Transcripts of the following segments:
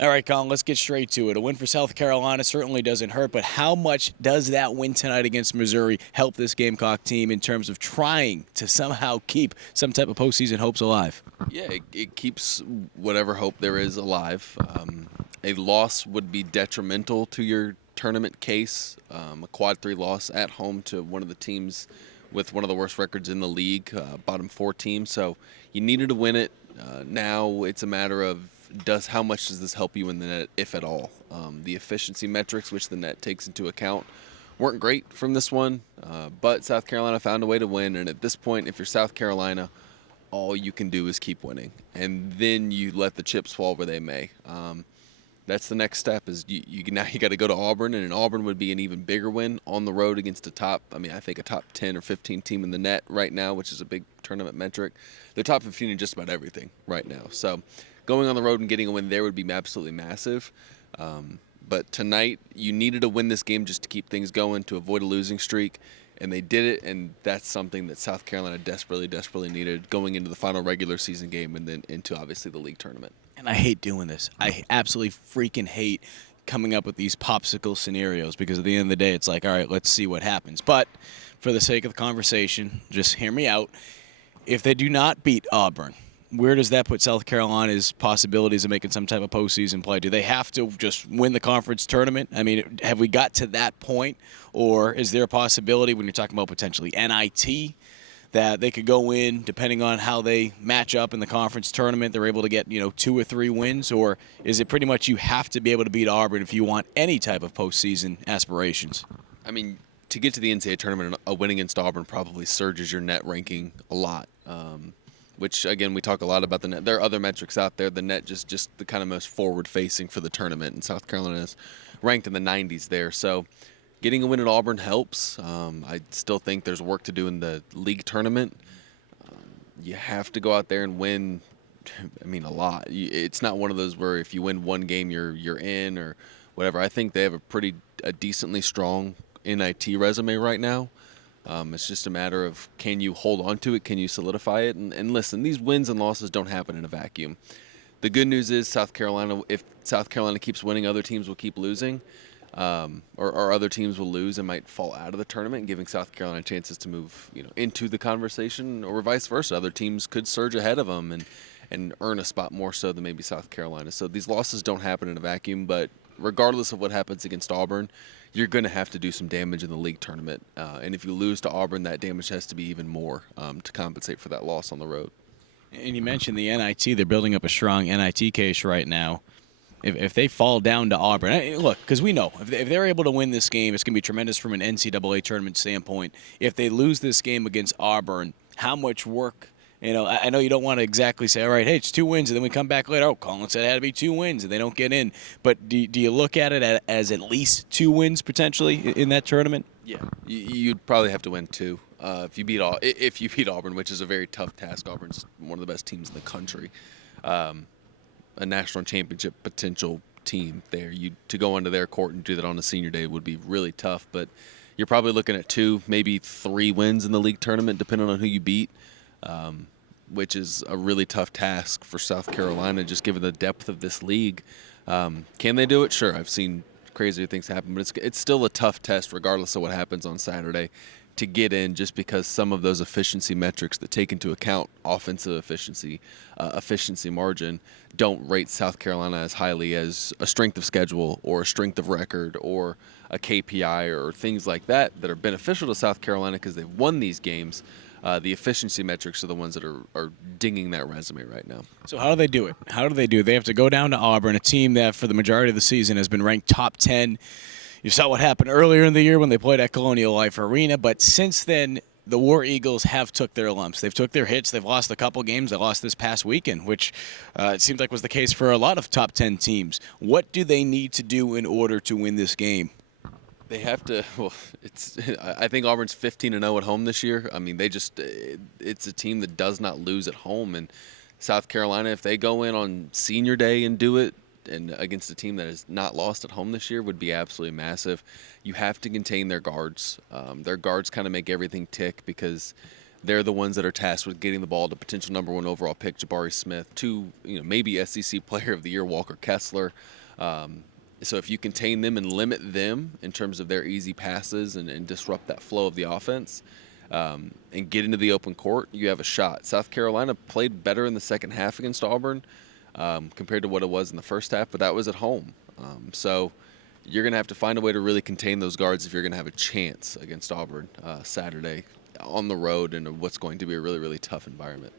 All right, Collyn, let's get straight to it. A win for South Carolina certainly doesn't hurt, but how much does that win tonight against Missouri help this Gamecock team in terms of trying to somehow keep some type of postseason hopes alive? Yeah, it keeps whatever hope there is alive. A loss would be detrimental to your tournament case. A quad 3 loss at home to one of the teams with one of the worst records in the league, bottom 4 team. So you needed to win it. Now it's a matter of how much does this help you in the net, if at all. The efficiency metrics, which the net takes into account, weren't great from this one, but South Carolina found a way to win. And at this point, if you're South Carolina, all you can do is keep winning, and then you let the chips fall where they may. That's the next step. Is now you got to go to Auburn, and Auburn would be an even bigger win on the road against I think a top 10 or 15 team in the net right now, which is a big tournament metric. They're top 15 in just about everything right now. So going on the road and getting a win there would be absolutely massive. But tonight you needed to win this game just to keep things going, to avoid a losing streak. And they did it, and that's something that South Carolina desperately needed going into the final regular season game and then into, obviously, the league tournament. And I hate doing this. I absolutely freaking hate coming up with these popsicle scenarios because at the end of the day, it's like, all right, let's see what happens. But for the sake of the conversation, just hear me out. If they do not beat Auburn, where does that put South Carolina's possibilities of making some type of postseason play? Do they have to just win the conference tournament? I mean, have we got to that point? Or is there a possibility when you're talking about potentially NIT that they could go in, depending on how they match up in the conference tournament, they're able to get, 2 or 3 wins? Or is it pretty much you have to be able to beat Auburn if you want any type of postseason aspirations? I mean, to get to the NCAA tournament, a win against Auburn probably surges your net ranking a lot. Which, again, we talk a lot about the net. There are other metrics out there. The net just the kind of most forward-facing for the tournament, and South Carolina is ranked in the 90s there. So getting a win at Auburn helps. I still think there's work to do in the league tournament. You have to go out there and win, a lot. It's not one of those where if you win one game, you're in or whatever. I think they have a decently strong NIT resume right now. It's just a matter of, can you hold on to it? Can you solidify it? And listen, these wins and losses don't happen in a vacuum. The good news is if South Carolina keeps winning, other teams will keep losing, or other teams will lose and might fall out of the tournament, giving South Carolina chances to move into the conversation, or vice versa. Other teams could surge ahead of them and earn a spot more so than maybe South Carolina. So these losses don't happen in a vacuum, but regardless of what happens against Auburn, you're going to have to do some damage in the league tournament. And if you lose to Auburn, that damage has to be even more to compensate for that loss on the road. And you mentioned the NIT. They're building up a strong NIT case right now. If they fall down to Auburn, look, because we know if they're able to win this game, it's going to be tremendous from an NCAA tournament standpoint. If they lose this game against Auburn, how much work? I know you don't want to exactly say, all right, hey, it's 2 wins, and then we come back later. Oh, Collyn said it had to be 2 wins, and they don't get in. But do you look at it as at least 2 wins potentially in that tournament? Yeah, you'd probably have to win 2 if you beat Auburn, which is a very tough task. Auburn's one of the best teams in the country, a national championship potential team. To go onto their court and do that on a senior day would be really tough. But you're probably looking at 2, maybe 3 wins in the league tournament, depending on who you beat. Which is a really tough task for South Carolina, just given the depth of this league. Can they do it? Sure. I've seen crazier things happen, but it's still a tough test regardless of what happens on Saturday to get in, just because some of those efficiency metrics that take into account offensive efficiency margin don't rate South Carolina as highly as a strength of schedule or a strength of record or a KPI or things like that are beneficial to South Carolina because they've won these games. The efficiency metrics are the ones that are dinging that resume right now. So how do they do it? They have to go down to Auburn, a team that for the majority of the season has been ranked top 10. You saw what happened earlier in the year when they played at Colonial Life Arena, but since then, the War Eagles have took their lumps. They've took their hits. They've lost a couple games. They lost this past weekend, which it seems like was the case for a lot of top 10 teams. What do they need to do in order to win this game? They have to. Well, I think Auburn's 15-0 at home this year. I mean, it's a team that does not lose at home. And South Carolina, if they go in on senior day and do it, and against a team that has not lost at home this year, would be absolutely massive. You have to contain their guards. Their guards kind of make everything tick because they're the ones that are tasked with getting the ball to potential #1 overall pick Jabari Smith, to maybe SEC Player of the Year Walker Kessler. So if you contain them and limit them in terms of their easy passes and disrupt that flow of the offense, and get into the open court, you have a shot. South Carolina played better in the second half against Auburn compared to what it was in the first half, but that was at home. So you're going to have to find a way to really contain those guards if you're going to have a chance against Auburn Saturday on the road in what's going to be a really, really tough environment.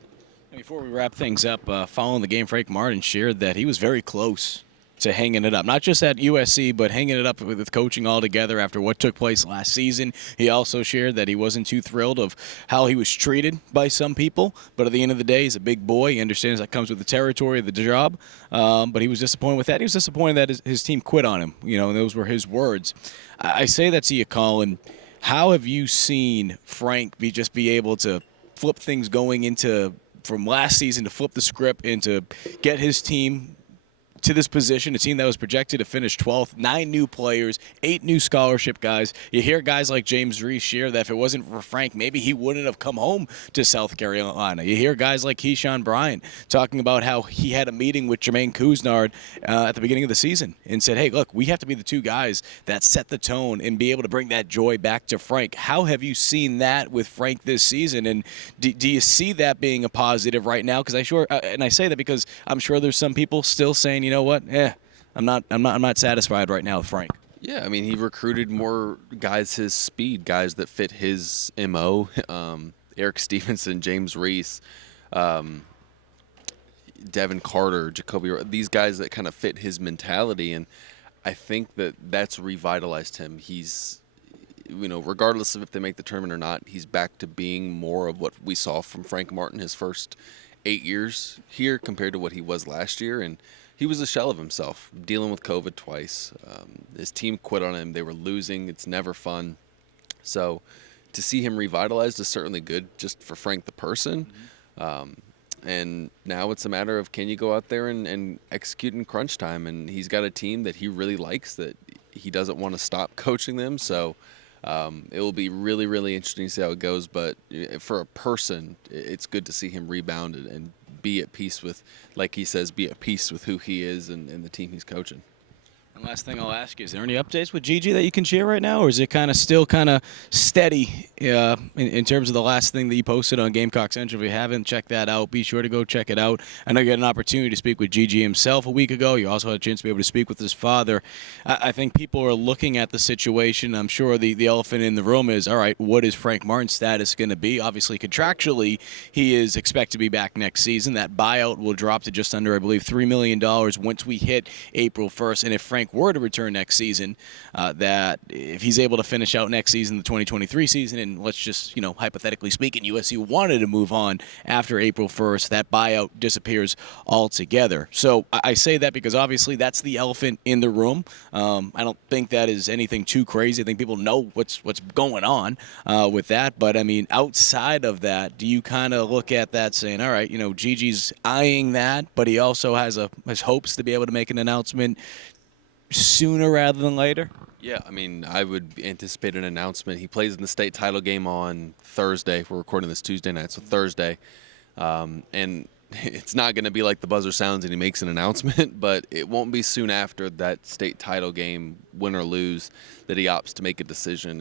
Before we wrap things up, following the game, Frank Martin shared that he was very close to hanging it up, not just at USC, but hanging it up with coaching altogether after what took place last season. He also shared that he wasn't too thrilled of how he was treated by some people, but at the end of the day, he's a big boy. He understands that comes with the territory of the job, but he was disappointed with that. He was disappointed that his team quit on him, and those were his words. I say that to you, Collyn. How have you seen Frank be able to flip things going into from last season, to flip the script and to get his team to this position, a team that was projected to finish 12th, 9 new players, 8 new scholarship guys? You hear guys like James Reese share that if it wasn't for Frank, maybe he wouldn't have come home to South Carolina. You hear guys like Keyshawn Bryant talking about how he had a meeting with Jermaine Couisnard at the beginning of the season and said, hey, look, we have to be the two guys that set the tone and be able to bring that joy back to Frank. How have you seen that with Frank this season, and do you see that being a positive right now? Because I say that because I'm sure there's some people still saying, you know what? I'm not satisfied right now with Frank. Yeah, I mean, he recruited more guys his speed, guys that fit his MO. Eric Stevenson, James Reese, Devin Carter, Jacoby, these guys that kind of fit his mentality, and I think that's revitalized him. He's, regardless of if they make the tournament or not, he's back to being more of what we saw from Frank Martin his first 8 years here compared to what he was last year, and he was a shell of himself, dealing with COVID twice. His team quit on him. They were losing. It's never fun. So to see him revitalized is certainly good just for Frank the person. And now it's a matter of, can you go out there and execute in crunch time? And he's got a team that he really likes, that he doesn't want to stop coaching them. So it will be really, really interesting to see how it goes. But for a person, it's good to see him rebound and be at peace with, like he says, be at peace with who he is and the team he's coaching. And last thing I'll ask you, is there any updates with Gigi that you can share right now, or is it still steady in terms of the last thing that you posted on Gamecock Central? If you haven't checked that out, be sure to go check it out. I know you had an opportunity to speak with Gigi himself a week ago. You also had a chance to be able to speak with his father. I think people are looking at the situation. I'm sure the elephant in the room is, all right, what is Frank Martin's status going to be? Obviously, contractually, he is expected to be back next season. That buyout will drop to just under, I believe, $3 million once we hit April 1st. And if Frank were to return next season, that if he's able to finish out next season, the 2023 season, and let's just, hypothetically speaking, USC wanted to move on after April 1st, that buyout disappears altogether. So I say that because obviously that's the elephant in the room. I don't think that is anything too crazy. I think people know what's going on with that. But, I mean, outside of that, do you kind of look at that saying, all right, Gigi's eyeing that, but he also has hopes to be able to make an announcement sooner rather than later? Yeah, I mean, I would anticipate an announcement. He plays in the state title game on Thursday. We're recording this Tuesday night, so Thursday. And it's not going to be like the buzzer sounds and he makes an announcement, but it won't be soon after that state title game, win or lose, that he opts to make a decision.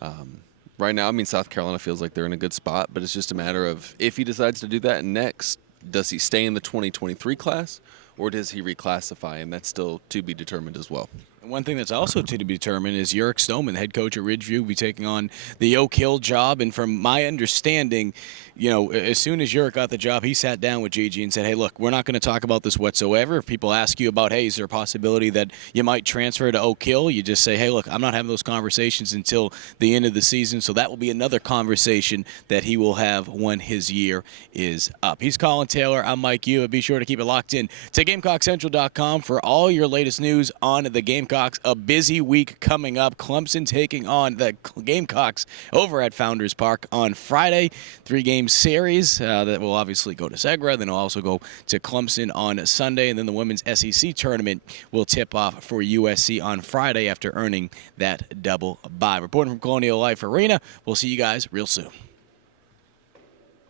And right now, I mean, South Carolina feels like they're in a good spot, but it's just a matter of, if he decides to do that next, does he stay in the 2023 class, or does he reclassify? And that's still to be determined as well. And one thing that's also to be determined is Yurik Stoneman, the head coach at Ridgeview, will be taking on the Oak Hill job. And from my understanding, as soon as Yurik got the job, he sat down with Gigi and said, hey, look, we're not going to talk about this whatsoever. If people ask you about, hey, is there a possibility that you might transfer to Oak Hill, you just say, hey, look, I'm not having those conversations until the end of the season. So that will be another conversation that he will have when his year is up. He's Collyn Taylor. I'm Mike Yu. Be sure to keep it locked in to GamecockCentral.com for all your latest news on the Gamecocks. A busy week coming up. Clemson taking on the Gamecocks over at Founders Park on Friday. 3-game series that will obviously go to Segra. Then it'll also go to Clemson on Sunday. And then the women's SEC tournament will tip off for USC on Friday after earning that double bye. Reporting from Colonial Life Arena. We'll see you guys real soon.